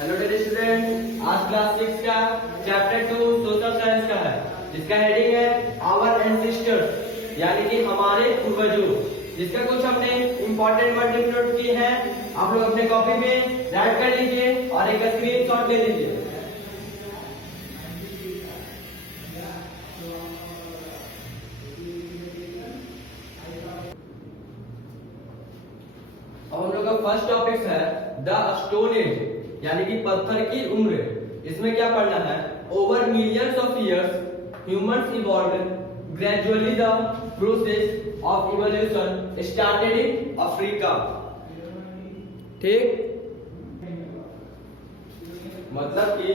Hello dear student, आज class 6 का chapter 2 social science का है, जिसका हेडिंग है आवर एंसेस्टर्स, यानी कि हमारे पूर्वजों। जिसका कुछ हमने इंपॉर्टेंट वर्ड नोट किए हैं, आप लोग अपने कॉपी में राइट कर लीजिए और एक स्क्रीनशॉट ले लीजिए। अब हम लोग का फर्स्ट टॉपिक है द स्टोन एज, यानी कि पत्थर की उम्र। इसमें क्या पढ़ना है? Over millions of years humans evolved gradually the process of evolution started in Africa. ठीक, मतलब कि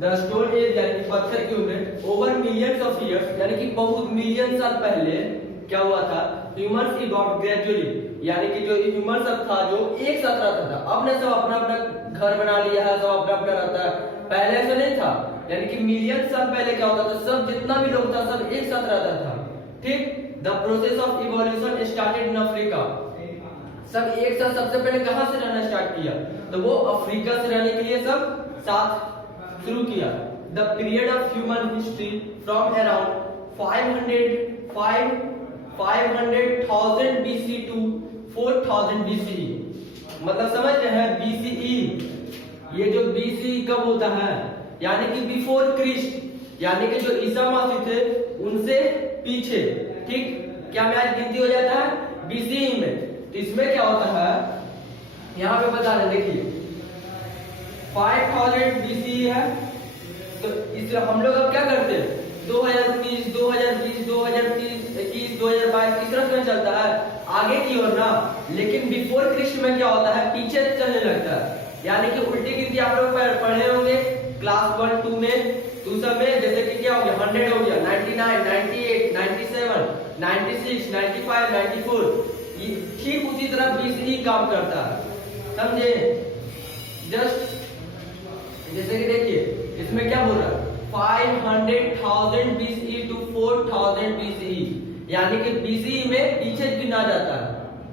द स्टोन एज यानी कि पत्थर की उम्र ओवर मिलियंस ऑफ इयर्स, यानी कि बहुत मिलियन साल पहले क्या हुआ था? ह्यूमंस इवॉल्व्ड ग्रेजुअली, यानी कि जो ह्यूमन सब था जो एक साथ रहता था। अब ने सब अपना अपना घर बना लिया है, सब अपना अपना रहता है। पहले ऐसा नहीं था, यानी कि मिलियन साल पहले क्या होता था? सब जितना भी लोग था सब एक साथ रहता था। ठीक, the process of evolution started in Africa. सब एक साथ सबसे पहले कहां से रहना स्टार्ट किया? तो वो अफ्रीका से रहने के लिए सब साथ शुरू किया। The period of human history from around 500,000 BC to 4000 BCE। मतलब समझ रहे हैं? BCE, ये जो BCE कब होता है? यानी कि बिफोर क्रिस्ट, यानी कि जो ईसा मसीह थे उनसे पीछे। ठीक, क्या मैच गिनती हो जाता है BCE में? तो इसमें क्या होता है, यहाँ पे बता रहे, देखिए 5000 BCE है। तो इसलिए हम लोग अब क्या करते हैं? 2019, 2020, 2030, 21, 2022 इस तरह से चलता है आगे की ओर ना। लेकिन बिफोर क्रिस्ट में क्या होता है? पीछे चलने लगता है। यानी कि उल्टी गिनती आप लोग पढ़े होंगे क्लास 1, 2 में। तो सब में जैसे कि क्या हो गया? 100 हो गया, 99, 98, 97, 96, 95, 94। ठीक उसी तरह BCE काम करता है, समझे? जस्ट जैसे कि देखिए इसमें क्या बोल रहा है? 500,000 BCE टू 4000 BCE, यानी कि BCE में पीछे गिना जाता है।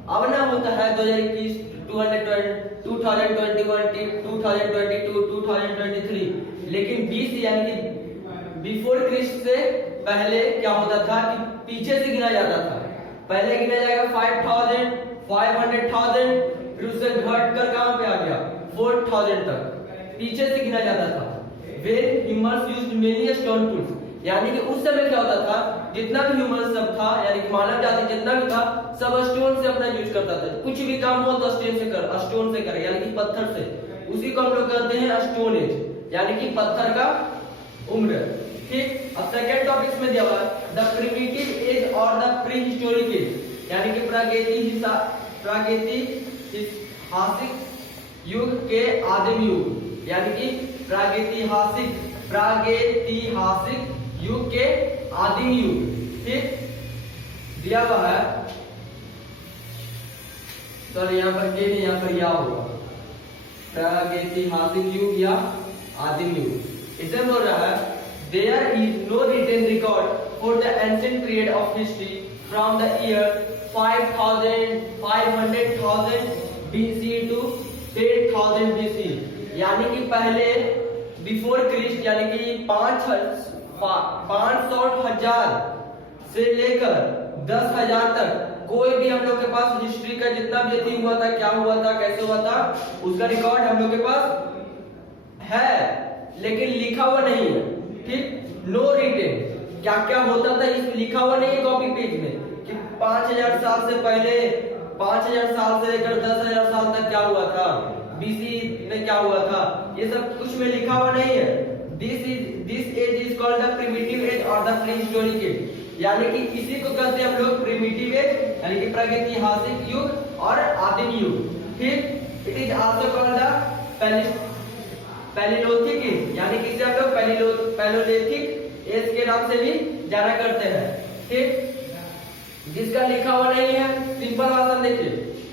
अब ना होता है 2021, 2021, 2022, 2023। लेकिन BC यानी कि बिफोर क्रिस्ट से पहले क्या होता था कि पीछे से गिना जाता था। पहले गिना जाएगा 5000, 500,000, फिर उससे घट कर कहां पे आ गया? 4000 तक पीछे से गिना जाता था। When humans used many stone tools, यानी कि उस समय क्या होता था? जितना भी ह्यूमन सब था, यानी कि मानव जाति जितना भी था, सब स्टोन से अपना यूज करता था। कुछ भी काम हो तो स्टोन से करे, यानी कि पत्थर से। उसी को हम लोग कहते हैं स्टोन एज, यानी कि पत्थर का उम्र। ठीक, अब सेकेंड टॉपिक में दिया हुआ है द प्रिमिटिव एज और द प्री हिस्टोरिक एज, यानी कि प्रागैतिहासिक युग के आदिम युग, यानी कि प्रागैतिहासिक युग के आदिम युग। ठीक, दिया हुआ है, सॉरी यहाँ पर के नहीं, यहाँ पर या होगा प्रागैतिहासिक युग या आदिम युग। इसे बोल रहा है there is no written record for the ancient period of history from the year 500,000 BC to 10,000 BC, यानी कि पहले बिफोर क्रिस्ट, यानी कि 500,000 से लेकर 10,000 तक कोई भी हम लोग के पास हिस्ट्री का जितना भी थीम हुआ था, क्या हुआ था, कैसे हुआ था, उसका रिकॉर्ड हम लोग के पास है, लेकिन लिखा हुआ नहीं है। ठीक, नो रिटेन, क्या क्या होता था इस लिखा हुआ नहीं है कॉपी पेज में कि 5000 साल से पहले, 5000 साल से लेकर 10,000 साल तक क्या हुआ था, BC में क्या हुआ था, ये सब कुछ में लिखा हुआ नहीं है। This age is called the primitive age और द प्रीहिस्टोरिक एज, यानी कि इसी को कहते हैं हम लोग प्रिमिटिव एज, यानी कि प्रागैतिहासिक युग और आदिम युग। ठीक, it is also called the palaeolithic age, यानी कि इसे हम लोग पैलियोलिथिक एज के नाम से भी जाना करते हैं। ठीक, जिसका लिखा हुआ नहीं है, सिंपल भाषा देखिए,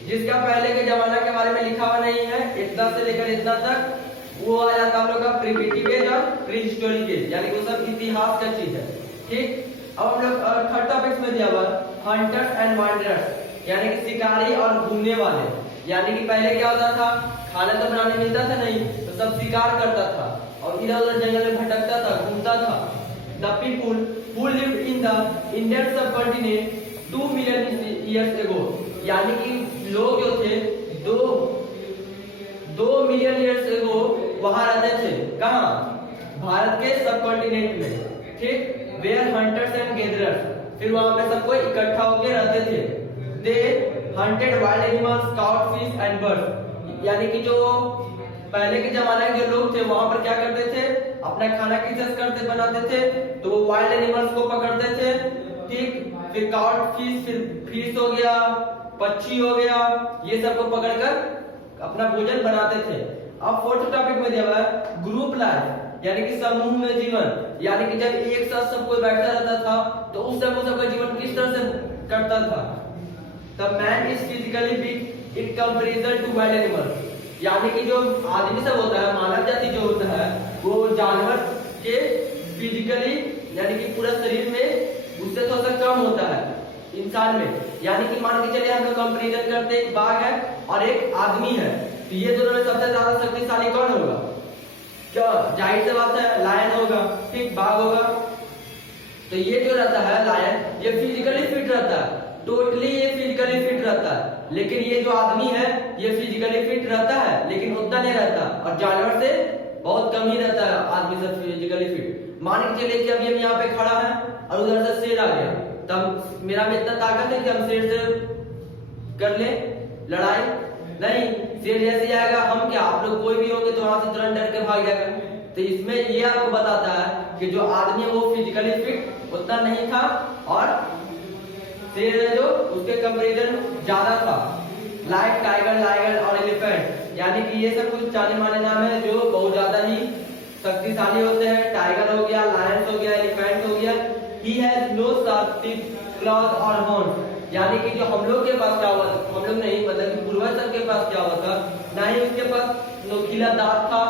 जिसका पहले के जमाना के बारे में लिखा हुआ नहीं है, इतना से लेकर इतना तक, वो आ जाता हम लोग का प्रिमिटिव एज और प्रीहिस्टोरिक एज, यानी कि वो सब इतिहास का चीज है। ठीक, अब हम लोग थर्ड टॉपिक में दिया हुआ हंटर्स एंड वांडरर्स, यानी कि शिकारी और घूमने वाले, यानी कि पहले क्या होता था, खाना तो बनाने मिलता था नहीं, तो सब शिकार करता था और इधर उधर जंगल में भटकता था, घूमता था। The people who lived in the Indian subcontinent 2 million years ago, यानी कि लोग जो थे 2 मिलियन ईयर्स एगो वहां रहते थे। कहाँ? भारत के सबकॉन्टिनेंट में, ठीक। वेयर हंटर्स एंड गैदरर्स, फिर वहां पे सब कोई इकट्ठा होकर रहते थे। They hunted wild animals, cows, fish and birds, यानी कि जो पहले के जमाने के जो लोग थे वहां पर क्या करते थे, अपना खाना किस करते बनाते थे, तो वो वाइल्ड एनिमल्स को पकड़ते थे, ठीक। फिर काउड फिश, फिर फिश हो गया, पक्षी हो गया, ये सबको पकड़कर अपना भोजन बनाते थे। अब फोर्थ टॉपिक में दिया हुआ है ग्रुप लाइफ, यानी कि समूह में जीवन, यानी कि जब एक साथ सब कोई बैठा रहता था तो उस समय सबका जीवन किस तरह से कटता था। The man is physically weak in comparison to wild animals, यानी कि जो आदमी सब होता है, मानव जाति जो होता है, वो जानवर के फिजिकली यानी कि पूरा शरीर में उससे थोड़ा सा कम होता है इंसान में। यानी कि मान के चलिए हम लोग कंपैरिजन करते हैं, एक बाघ है और एक आदमी है, तो ये दोनों में सबसे ज्यादा शक्तिशाली कौन होगा? क्या जाहिर सी बात है लायन होगा, ठीक, बाघ होगा। तो ये जो रहता है लायन, ये फिजिकली फिट रहता है, टोटली ये फिजिकली फिट रहता है। लेकिन ये जो आदमी है ये फिजिकली फिट रहता है लेकिन उतना नहीं रहता, और जानवर से बहुत कम ही रहता है आदमी से फिजिकली फिट। मान के चलिए कि अभी हम यहाँ पे खड़ा है और उधर से शेर आ गया, तब मेरा में इतना ताकत है कि हम शेर से कर ले लड़ाई? नहीं, शेर जैसे आएगा हम क्या, आप लोग कोई भी होंगे तो वहां से तुरंत डर के भाग जाएगा। तो इसमें ये आपको बताता है कि जो आदमी है वो फिजिकली फिट उतना नहीं था और शेर है जो उसके कंपैरिजन ज्यादा था। लाइक टाइगर, लायन और एलिफेंट, यानी कि ये सब कुछ जाने माने नाम है जो बहुत ज्यादा ही शक्तिशाली होते हैं। टाइगर हो गया, लायन हो गया, एलिफेंट हो गया। He has no sharp teeth, claws और हॉर्न, यानी कि जो हम लोग के पास क्या हुआ, हम लोग नहीं मतलब कि पूर्वज सब के पास क्या हुआ था, ना ही उसके पास नोकीला दांत था,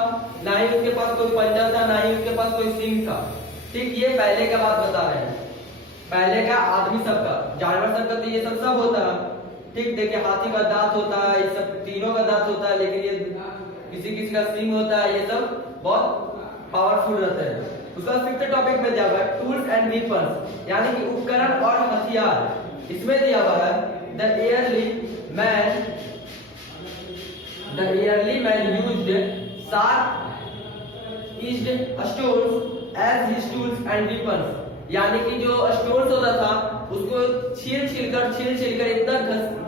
ना ही उसके पास कोई पंजा था, ना ही उसके पास कोई सींग था, ठीक। ये पहले का बात बता रहे हैं, पहले का आदमी सबका, जानवर सबका तो ये सब होता है, ठीक। देखिए हाथी का दांत होता है, ये सब तीनों का दांत होता है, लेकिन ये किसी किसी का सींग होता है, ये सब बहुत पावरफुल रहता है। उसका फिफ्थ टॉपिक में दिया हुआ है टूल्स एंड वेपन्स, यानी कि उपकरण और हथियार। इसमें दिया हुआ है the early man used sharp-edged stones as his tools and weapons, यानी कि जो स्टोन्स होता था उसको छील कर इतना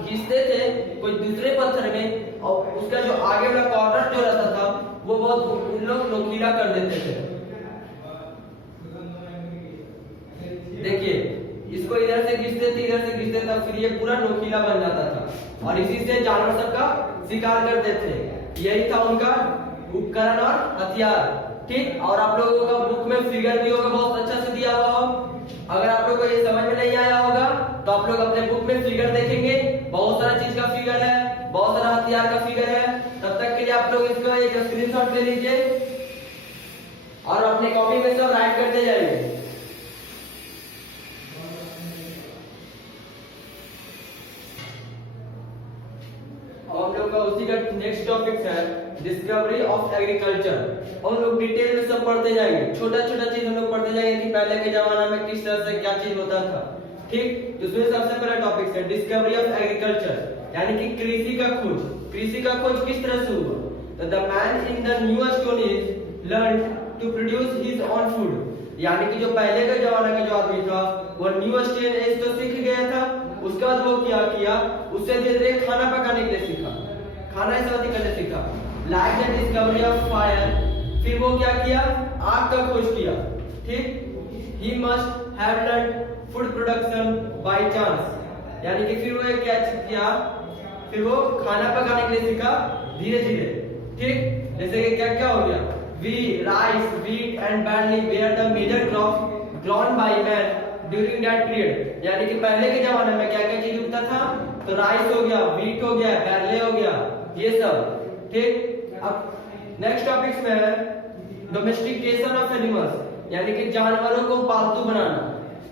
घिसते थे कोई दूसरे पत्थर में, और उसका जो आगे वाला कॉर्नर जो रहता था वो बहुत उन लोग नोकीला कर देते थे। देखिए इसको इधर से घिसते थे, इधर से घिसते थे, फिर ये पूरा नोकीला बन जाता था और इसी से जानवर सबका शिकार करते थे। यही था उनका उपकरण और हथियार, ठीक। और आप लोगों का बुक में फिगर भी होगा, बहुत अच्छा से दिया हुआ हो। अगर आप लोगों को ये समझ में नहीं आया होगा तो आप लोग अपने बुक में फिगर देखेंगे, बहुत सारा चीज का फिगर है, बहुत सारा हथियार का फिगर है। तब तक के लिए आप लोग इसको एक स्क्रीनशॉट ले लीजिए और अपने कॉपी में सब राइट करते जाइए। हम लोग का उसी का नेक्स्ट टॉपिक है डिस्कवरी ऑफ एग्रीकल्चर। हम लोग डिटेल में सब पढ़ते जाएंगे, छोटा छोटा चीज हम लोग पढ़ते जाएंगे कि पहले के जमाना में किस तरह से क्या चीज होता था, ठीक। तो उसमें सबसे पहला टॉपिक है डिस्कवरी ऑफ एग्रीकल्चर, यानी कि कृषि का खोज। कृषि का खोज किस तरह से हुआ? तो the man in the new stone age learn to produce his own food, यानी कि जो पहले के जमाने का जो आदमी था वो न्यू स्टोन एज तो सीख गया था, उसके बाद वो क्या किया, उससे धीरे धीरे खाना पकाने के लिए सीखा, खाना इस्तेमाल करने सीखा। Like the discovery of fire, फिर वो क्या किया, आग का खोज किया, ठीक। He must have learn food production by chance, यानी कि फिर वो क्या किया, फिर वो खाना पकाने के लिए सीखा धीरे धीरे, ठीक। जैसे कि क्या क्या हो गया, we rice, wheat and barley were the major crop grown by man during that period, यानी कि पहले के जमाने में क्या क्या चीज उगता था, तो राइस हो गया, व्हीट हो गया, बैरले हो गया, ये सब, ठीक। अब नेक्स्ट टॉपिक्स में है डोमेस्टिकेशन ऑफ एनिमल्स, यानी कि जानवरों को पालतू बनाना।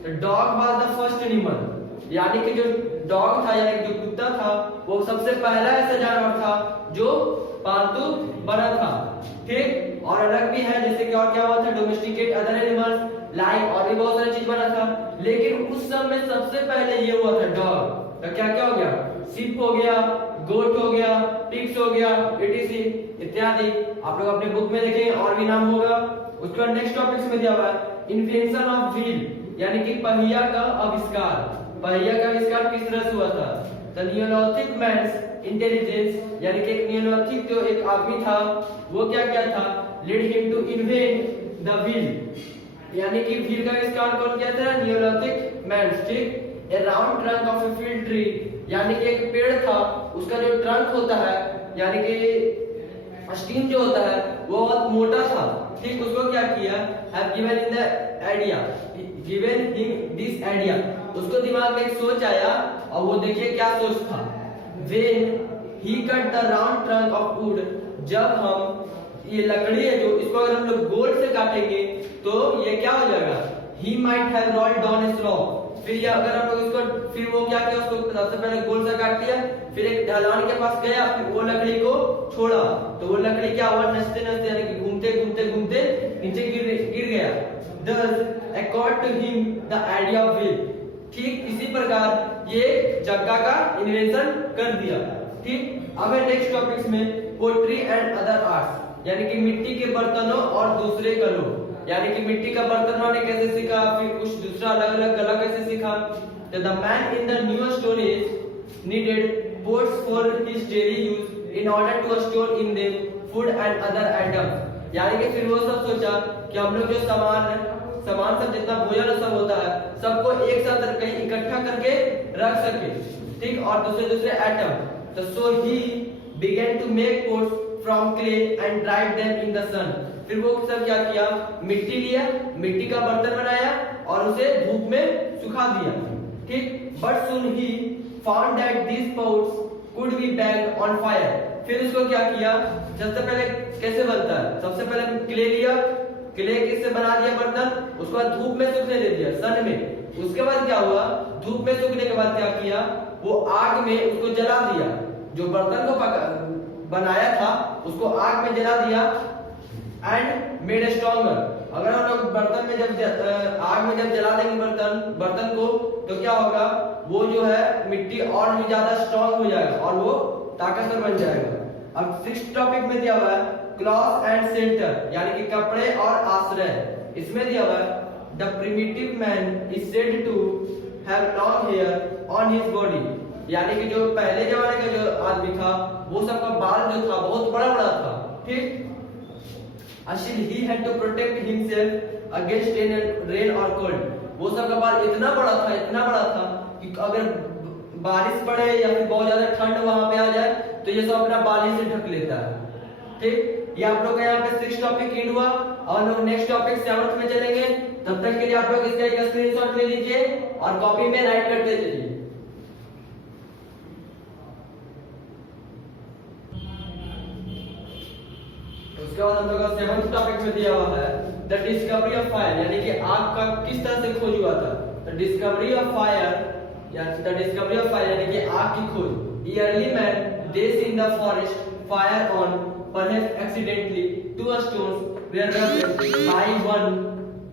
तो dog was the first animal, यानी कि जो डॉग था यानी कि जो कुत्ता था वो सबसे पहला ऐसा जानवर था जो पालतू बना था। ठीक, और अलग भी है जैसे कि और क्या हुआ था, डोमेस्टिकेट अदर एनिमल्स लाइक, और भी बहुत सारी चीज बना था। लेकिन उस समय सबसे पहले ये हुआ था डॉग। तो क्या क्या हो गया, शिप हो गया, गोट हो गया, पिग्स हो गया, एटीसी इत्यादि। आप लोग अपने बुक में देखेंगे और भी नाम होगा। उसके बाद नेक्स्ट टॉपिक में दिया हुआ है इन्वेंशन ऑफ व्हील, यानी कि पहिया का आविष्कार। पहिया का आविष्कार किस तरह से हुआ था? द नियोलिथिक मैन्स इंटेलिजेंस, यानी कि एक नियोलिथिक जो एक आदमी था वो क्या क्या था, led him to invent the wheel, यानी कि व्हील का आविष्कार कौन किया था? Neolithic mans. ठीक, a round trunk of a field tree, यानी कि एक पेड़ था उसका जो ट्रंक होता है यानी कि स्टीम जो होता है वो बहुत मोटा था। ठीक, उसको क्या किया, have given in the idea, given him this idea, उसको दिमाग में एक सोच आया और वो देखिए क्या सोच था, when he cut the round trunk of wood, जब हम ये लकड़ी है जो इसको अगर हम लोग गोल से काटेंगे तो ये क्या हो जाएगा, he might have rolled down a slope, फिर ये अगर हम लोग इसको फिर वो क्या किया, उसको सबसे पहले गोल से काट लिया, फिर एक ढलान के पास गया, फिर वो लकड़ी को छोड़ा तो वो लकड़ी क्या हुआ, नचते नचते यानी कि घूमते घूमते घूमते नीचे गिर गया। Thus occurred to him the idea of wheel, ठीक इसी प्रकार ये चक्का का इन्वेंशन कर दिया। ठीक, अब है नेक्स्ट टॉपिक्स में पोट्री एंड अदर आर्ट्स, यानी कि मिट्टी के बर्तनों और दूसरे कलों, यानी कि मिट्टी का बर्तन बनाने कैसे सीखा, फिर कुछ दूसरा अलग अलग कला कैसे सीखा। The man in the new stone as needed pots for his daily use in order to store in them food and other items, यानी कि फिर वो सब सोचा कि हम लोग जो सामान सब जितना भोजन सब होता है सबको एक साथ कहीं इकट्ठा करके रख सके। ठीक, और दूसरे दूसरे आइटम, तो सो ही began to make pots from clay and dried them in the sun, फिर वो सब क्या किया, मिट्टी लिया, मिट्टी का बर्तन बनाया और उसे धूप में सुखा दिया। ठीक, but soon he found that these pots could be baked on fire, फिर उसको क्या किया, सबसे पहले कैसे बनता है, सबसे पहले क्ले लिया, क्ले किससे बना दिया बर्तन, उसके बाद धूप में सूखने दे दिया सन में। उसके बाद क्या हुआ, धूप में सूखने के बाद क्या किया, वो आग में उसको जला दिया, जो बर्तन को बनाया था उसको आग में जला दिया एंड मेड स्ट्रॉन्गर। अगर हम लोग बर्तन में जब आग में जब जला देंगे बर्तन को तो क्या होगा, वो जो है मिट्टी और भी ज्यादा स्ट्रॉन्ग हो जाएगा और वो ताकतवर बन जाएगा। अब सिक्स्थ टॉपिक में दिया हुआ है क्लॉथ एंड शेल्टर, यानी कि कपड़े और आश्रय। इसमें दिया हुआ है the primitive man is said to have long hair on his body, यानी कि जो पहले जमाने का जो आदमी था वो सबका बाल जो था बहुत बड़ा बड़ा था। ठीक, he had to protect himself against rain or cold, वो सबका बाल इतना बड़ा था कि अगर बारिश पड़े या फिर बहुत ज्यादा ठंड वहां पे आ जाए तो ये सब अपना बाल ही से ढक लेता है। ठीक, ये आप लोग का यहाँ पे सिक्स टॉपिक एंड हुआ और लोग नेक्स्ट टॉपिक सेवंथ में चलेंगे। तब तक के लिए आप लोग इसका एक स्क्रीनशॉट ले लीजिए और कॉपी में राइट करते चलिए। उसके बाद हम लोग का सेवंथ टॉपिक में दिया हुआ है द डिस्कवरी ऑफ फायर, यानी कि आग का किस तरह से खोज हुआ था। द डिस्कवरी ऑफ फायर यानी कि आग की खोज। ईयरली मैन देश in the forest fire on perhaps accidentally two stones were rubbed by one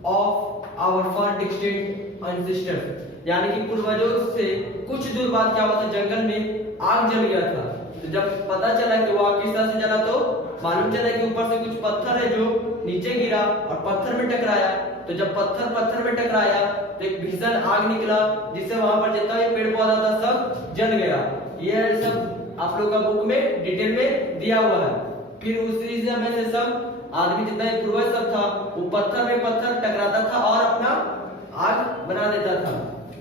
of our far distant ancestors, यानी कि पूर्वजों से कुछ दूर बाद क्या हुआ था, जंगल में आग जल गया था। तो जब पता चला कि वो आग किस तरह से जला तो मालूम चला कि ऊपर से कुछ पत्थर है जो नीचे गिरा और पत्थर में टकराया। तो जब पत्थर में टकराया तो एक भीषण आग निकला जिससे वहां पर जितना भी पेड़ पौधा था सब जल गया। ये सब आप लोग का बुक में डिटेल में दिया हुआ है। फिर उसी समय से सब आदमी जितना पूर्वज सब था वो पत्थर में पत्थर टकराता था और अपना आग बना देता था।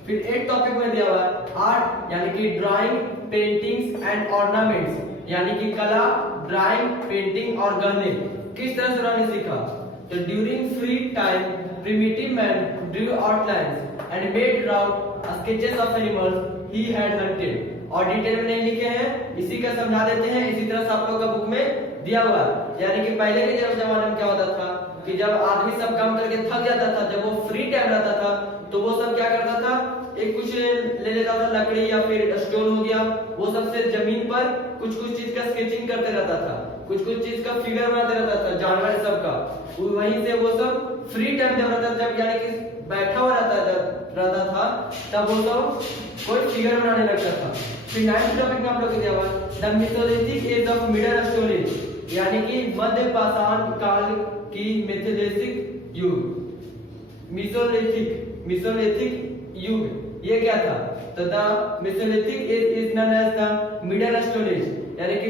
फिर एक टॉपिक में दिया हुआ है आर्ट, यानी कि ड्राइंग, पेंटिंग्स एंड ऑर्नामेंट्स, यानी कि कला, ड्राइंग, पेंटिंग और गहने किस तरह से बनाने सीखा। तो during free time primitive man drew outlines and made rough sketches of animals he had hunted, और डिटेल में नहीं लिखे हैं, इसी का समझा देते हैं। इसी तरह से आप लोग का बुक में दिया हुआ है। यानी कि पहले के जमाने में क्या होता था, कि जब आदमी सब काम करके थक जाता था, जब वो फ्री टाइम रहता था तो वो सब क्या करता था, एक कुछ ले लेता था, लकड़ी या फिर स्टोन हो गया, वो सबसे जमीन पर कुछ कुछ चीज का स्केचिंग करते रहता था, कुछ कुछ चीज का फिगर बनाते रहता था, जानवर सब का। वहीं से वो सब फ्री टाइम जब रहता था, जब यानी कि बैठा हुआ रहता था तब वो सब कोई फिगर बनाने लगता था। फिर 9th टॉपिक में आप लोग दिया हुआ the mesolithic as of middle stone age, यानी कि मध्य पाषाण काल की मेसोलिथिक युग। मेसोलिथिक युग ये क्या था? तो the mesolithic age is known as the middle stone age, यानी कि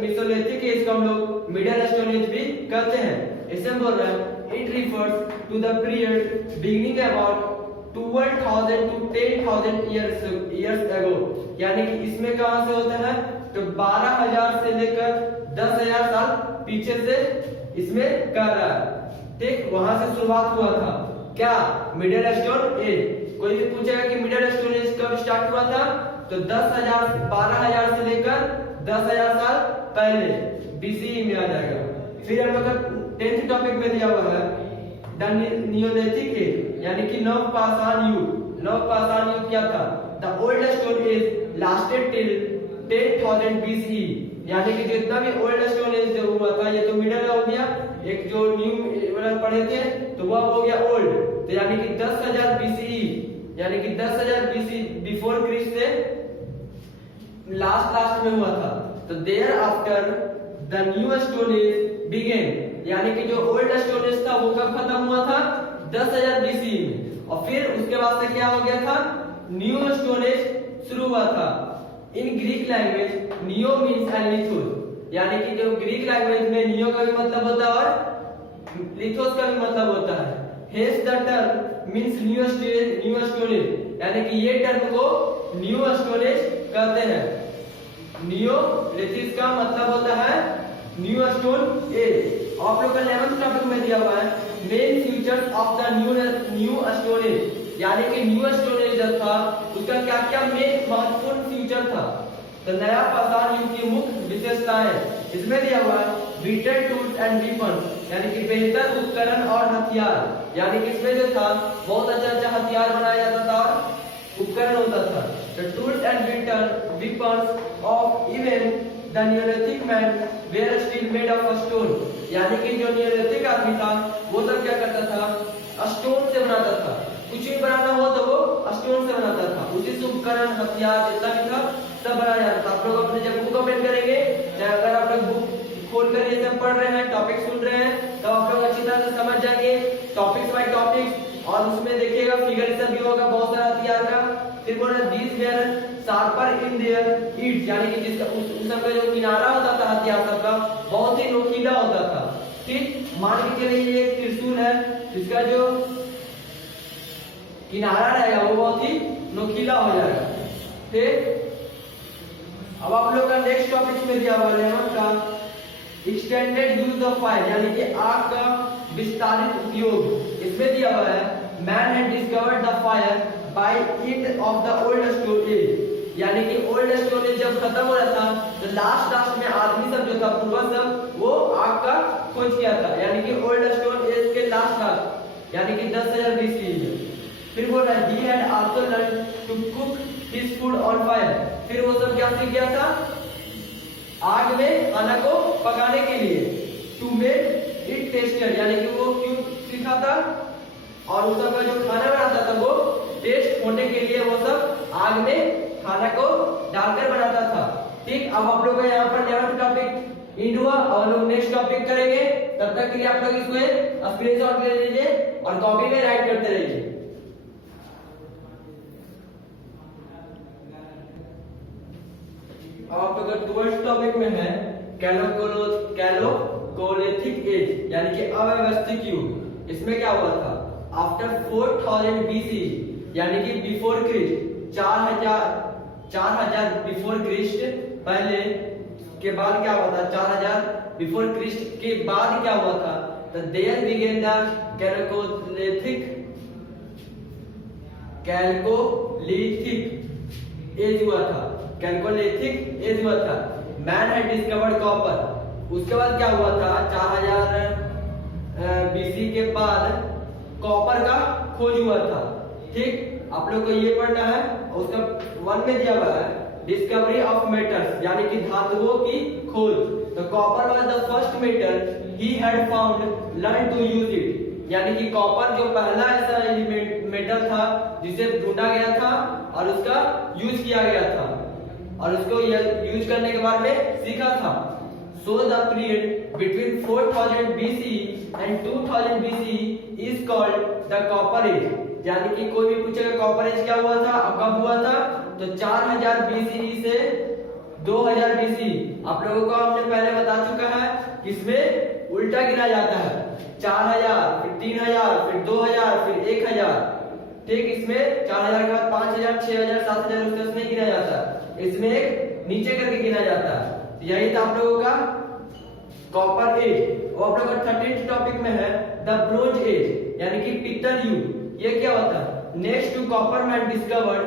मेसोलिथिक एज को हम लोग मिडल स्टोन एज भी कहते हैं। इसे बोल रहे हैं it refers to the period beginning about 12,000 to 10,000 years ago, यानी कि इसमें कहां से होता है? तो 12,000 से लेकर 10,000 साल पीछे से इसमें कर रहा है। ठीक, वहां से शुरुआत हुआ था क्या? Middle stone age. कोई भी पूछेगा कि मिडिल स्टोन एज कब स्टार्ट हुआ था, तो 12,000 से लेकर 10,000 साल पहले बीसीई में आ जाएगा। फिर हम लोग का 10th टॉपिक में दिया हुआ है द नियोलिथिक एज, यानी कि नवपाषाण युग। नवपाषाण युग क्या था? The old stone age lasted till 10,000 BCE, यानी कि जितना भी ओल्ड स्टोन एज जो हुआ था, ये तो मिडिल हो गया, एक जो न्यू वाला पढ़े थे तो वह हो गया ओल्ड, तो यानी कि 10,000 BCE, यानी कि 10,000 BC बिफोर क्राइस्ट से लास्ट में हुआ था। तो thereafter the new stone age began, यानी कि जो ओल्ड स्टोन एज था वो कब खत्म हुआ था? 10,000 BCE में, और फिर उसके बाद से क्या हो गया था? न्यू स्टोन एज शुरू हुआ था। In Greek language neo means and lithos, यानी कि जो ग्रीक लैंग्वेज में नियो का भी मतलब होता है और लिथोस का भी मतलब होता है। Hence the term means new stone age, यानी कि ये टर्म को न्यू स्टोन एज कहते हैं। नियोलिथिक का मतलब होता है न्यू स्टोन एज। आप लोग का 11th टॉपिक में दिया हुआ है main features of the new stone age, यानी कि न्यू स्टोन एज जो था उसका क्या क्या मेन महत्वपूर्ण फीचर था। तो नया पाषाण युग की मुख्य विशेषताएं इसमें दिया हुआ है बेटर टूल्स एंड वेपन्स, यानी कि बेहतर उपकरण और हथियार, यानी कि इसमें जो था बहुत अच्छा हथियार बनाया जाता था और उपकरण होता था। The tools and weapons of even the neolithic man were still made of stone, यानी कि जो नियोलिथिक आदमी था वो सब क्या करता था? स्टोन से बनाता था। कुछ भी बनाना हो तो वो स्टोन से बनाता था। उसी से उपकरण हथियार जितना भी था सब बनाया जाता था। आप लोग अपने जब बुक ओपन करेंगे, अगर आप लोग बुक खोल कर ये सब पढ़ रहे हैं, टॉपिक सुन रहे हैं, तो आप लोग अच्छी तरह से समझ जाएंगे टॉपिक्स बाय टॉपिक्स, और उसमें देखिएगा फिगर सब भी होगा बहुत सारा हथियार का। फिर बोल रहे दीस वेयर शार्पर इन देयर ईट, यानी कि जिसका उस सब का जो किनारा होता था हथियार सब का बहुत ही नोकीला होता था। ठीक, मान के चलिए ये एक त्रिशूल है, इसका जो किनारा रहेगा वो बहुत ही नोकीला हो जाएगा। ठीक, अब आप लोग का नेक्स्ट टॉपिक में दिया हुआ है 11th का एक्सटेंडेड यूज ऑफ फायर, यानी कि आग का विस्तारित उपयोग। इसमें दिया हुआ है man had discovered the fire bye end of the old stone age, यानी कि ओल्ड स्टोन एज जब खत्म हो रहा था तो लास्ट में आदमी सब जो था पूर्वज सब वो आग का खोज किया था, यानी कि ओल्ड स्टोन एज के लास्ट यानी कि 10,000 BCE में। फिर बोल रहा है he had also learned to cook his food on fire, फिर वो सब क्या सीख गया था? आग में खाना को पकाने के लिए। टू मेक इट टेस्टियर, यानी कि वो क्यों सीखा था? और उस सब का जो खाना बनाता था वो टेस्ट होने के लिए वो सब आग में खाना को डालकर बनाता था। ठीक, अब आप लोग का यहाँ पर 11th टॉपिक एंड हुआ और लोग नेक्स्ट टॉपिक करेंगे। तब तक के लिए आप लोग इसमें स्क्रीनशॉट ले लीजिए और कॉपी में राइट करते रहिए। आप लोग का 12th टॉपिक में है कैलोकोलिथिक एज, यानी कि अव्यवस्थित युग। इसमें क्या हुआ था? आफ्टर 4000 BCE, यानी कि बिफोर क्राइस्ट, 4000 बिफोर क्राइस्ट पहले के बाद क्या हुआ था? 4000 बिफोर क्राइस्ट के बाद क्या हुआ था? तो देयर बिगेन द कैलोकोलिथिक एज हुआ था। कैलोकोलिथिक एज हुआ था। Man had discovered copper. उसके बाद क्या हुआ था? 4000 बीसी के बाद कॉपर का खोज हुआ था। ठीक, आप लोग को ये पढ़ना है। उसका 1 में दिया हुआ है डिस्कवरी ऑफ मेटल्स, यानी कि धातुओं की खोज। तो copper was the first metal he had found learn to use it, यानी कि कॉपर जो पहला ऐसा एलिमेंट मेटल था जिसे ढूंढा गया था और उसका यूज किया गया था और उसको यूज करने के बारे में सीखा था। So the period between 4000 BC and 2000 BC is called the Copper Age, यानी कि कोई भी पूछेगा कॉपर एज क्या हुआ था और कब हुआ था, तो 4000 BCE से 2000 BC। आप लोगों को हमने पहले बता चुका है कि इसमें उल्टा गिना जाता है, 4000 फिर 3000 फिर 2000 फिर 1000। ठीक, इसमें 4000 के बाद 5000 6000 7000 उसमें गिना जाता है, इसमें एक नीचे करके गिना जाता है। यही था आप लोगों का कॉपर एज। और आप लोगों का 13th टॉपिक में है द ब्रोंज एज, यानी कि पीतल युग। ये क्या होता है? Next to copper man discovered,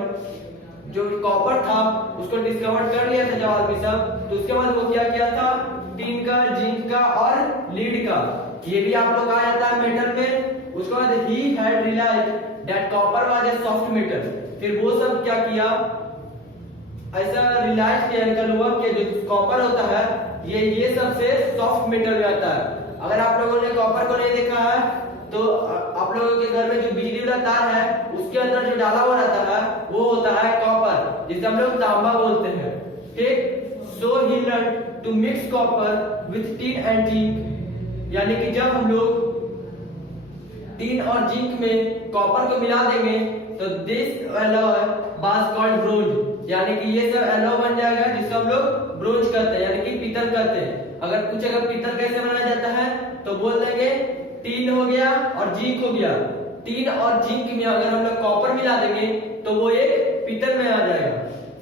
जो कॉपर था उसको डिस्कवर कर लिया था जब आदमी सब, तो उसके बाद वो क्या किया था? टिन का, जिंक का और लीड का। ये भी आप लोग आ जाता है मेटल में। उसके बाद he had realised that copper was a soft metal. फिर वो सब क्या किया? ऐसा रियलाइज किया कि जो कॉपर होता है ये सबसे सॉफ्ट मेटल में आता है। अगर आप लोगों ने कॉपर को नहीं देखा है तो आप लोगों के घर में जो बिजली वाला तार है उसके अंदर जो डाला हुआ रहता है वो होता है कॉपर, जिसे हम लोग तांबा बोलते हैं। ठीक, so he learn to mix copper with tin and zinc, यानी कि जब हम लोग टिन और जिंक में कॉपर को मिला देंगे तो this alloy was called bronze, यानी कि ये सब एलॉय बन जाएगा जिसको हम लोग ब्रोंज कहते हैं, यानी कि पीतल कहते हैं। अगर पूछेगा पीतल कैसे बनाया जाता है तो बोल देंगे टिन हो गया और जिंक हो गया। टिन और जिंक में अगर हम लोग कॉपर मिला देंगे तो वो एक पीतल में आ जाएगा।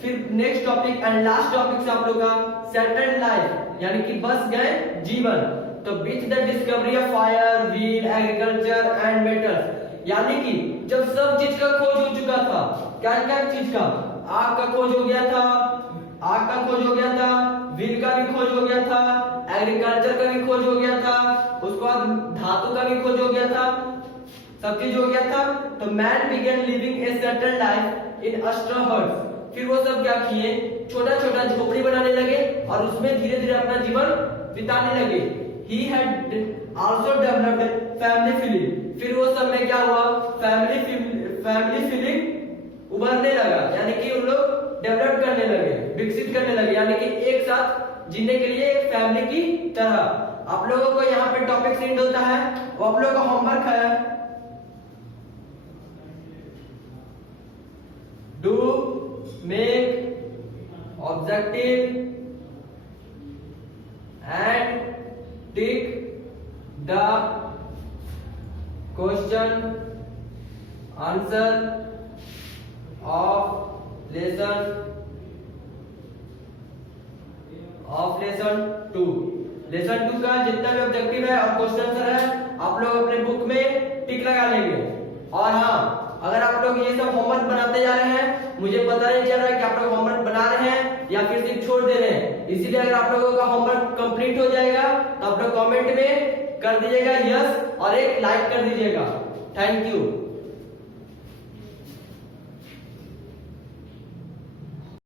फिर next topic and last topic से आप लोग का सेटल्ड लाइफ, यानी कि बस गए जीवन। तो with the discovery of fire, wheel, agriculture and metals, यानी कि जब सब चीज का खोज हो चुका था, क्या क्या चीज का? आग का खोज हो गया था, आग का खोज हो गया था, व्हील का भी खोज हो गया था, एग्रीकल्चर का भी खोज हो गया था, उसके बाद धातु का भी खोज हो गया था, सब चीज हो गया था। तो man began living a settled life in straw huts. फिर वो सब क्या किए? छोटा छोटा झोपड़ी बनाने लगे और उसमें धीरे धीरे अपना जीवन बिताने लगे। He had also developed family feeling. फिर वो सब में क्या हुआ? फैमिली फीलिंग उभरने लगा, यानी कि उन लोग डेवलप करने लगे, विकसित करने लगे, यानी कि एक साथ जीने के लिए एक फैमिली की तरह। आप लोगों को यहाँ पे टॉपिक सेंड होता है, वो आप लोगों का होमवर्क है। Do make objective and tick the question answer of lesson 2। Lesson 2 का जितना भी ऑब्जेक्टिव है और क्वेश्चन आंसर है आप लोग अपने बुक में टिक लगा लेंगे। और हाँ, अगर आप लोग ये सब होमवर्क बनाते जा रहे हैं, मुझे पता नहीं चल रहा है कि आप लोग होमवर्क बना रहे हैं या फिर सिर्फ छोड़ दे रहे हैं, इसीलिए अगर आप लोगों का होमवर्क कंप्लीट हो जाएगा तो आप लोग कमेंट में कर दीजिएगा यस और एक लाइक कर दीजिएगा। Thank you.